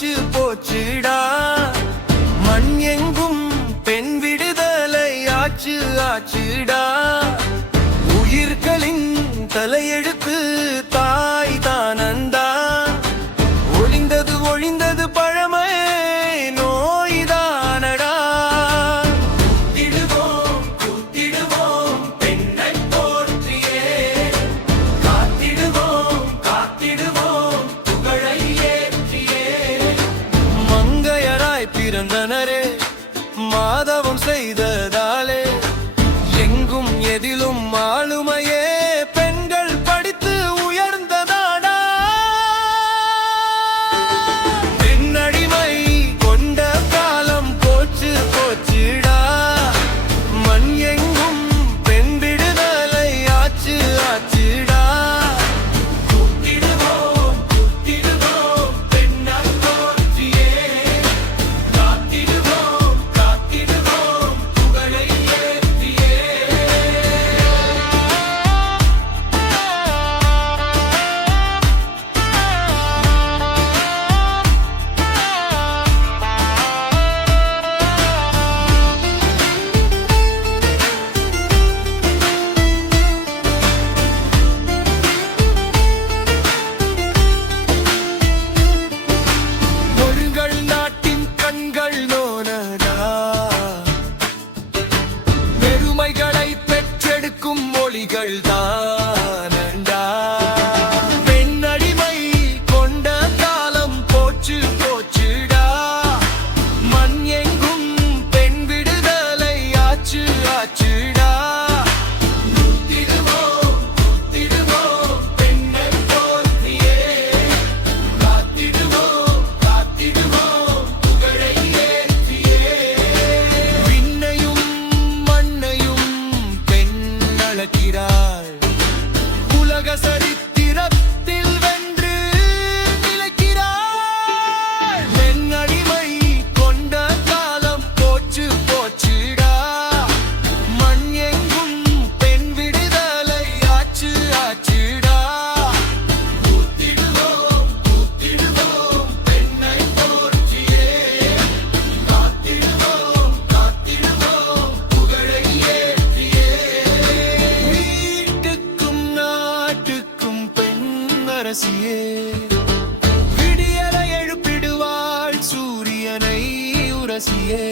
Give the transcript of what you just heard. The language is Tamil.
போச்சு போச்சுடா. மண் எங்கும் பெண் விடுதலை ஆச்சு ஆச்சுடா. உயிர்களின் தலையெழுத்து தாய் தானந்தா. ஒளிந்தது ஒழிந்தது பழமை நோய்தானடா. கூத்திடுவோம் கூத்திடுவோம் பெண்ணை போற்றியே. காத்திடுவோம் காத்திடுவோம் புகழை ஏற்றியே. மங்கையராய் பிறந்தனரே மாதவம் செய்ததாலே எங்கும் எதிலும் ஆளுமையே பெண்கள் படித்து உயர்ந்ததாடா. பெண்ணடிமை கொண்ட காலம் போச்சு போச்சுடா. மண் எங்கும் பெண் விடுதலை ஆச்சு ஆச்சுடா. கூத்திடுவோம் கூத்திடுவோம் பெண்ணை போற்றியே. காத்திடுவோம் காத்திடுவோம் புகழை ஏற்றியே. ஒருங்கள் நாட்டின் கண்கள் நோனடா. பெருமைகளை பெற்றெடுக்கும் மொழிகள் தானண்டா. பெண்ணடிமை கொண்ட காலம் போச்சு போச்சுடா. மண் எங்கும் பெண் விடுதலை ஆச்சு ஆச்சுடா. கூத்திடுவோம் கூத்திடுவோம் பெண்ணை போற்றியே. காத்திடுவோம் காத்திடுவோம் புகழை ஏற்றியே. விண்ணையும் மண்ணையும் பெண் அளக்கிறாள். உலக சரித்திரத்தில் வென்று நிலைக்கிறாள். பெண்ணடிமை கொண்ட காலம் போச்சு போச்சுடா. மண் எங்கும் பெண் விடுதலை ஆச்சு ஆச்சுடா. கூத்திடுவோம் கூத்திடுவோம் பெண்ணை போற்றியே. காத்திடுவோம் காத்திடுவோம் புகழை ஏற்றியே. வீட்டுக்கும் நாட்டுக்கும் பெண் அரசியே. விடியலை எழுப்பிடுவாள் சூரியனை உரசியே.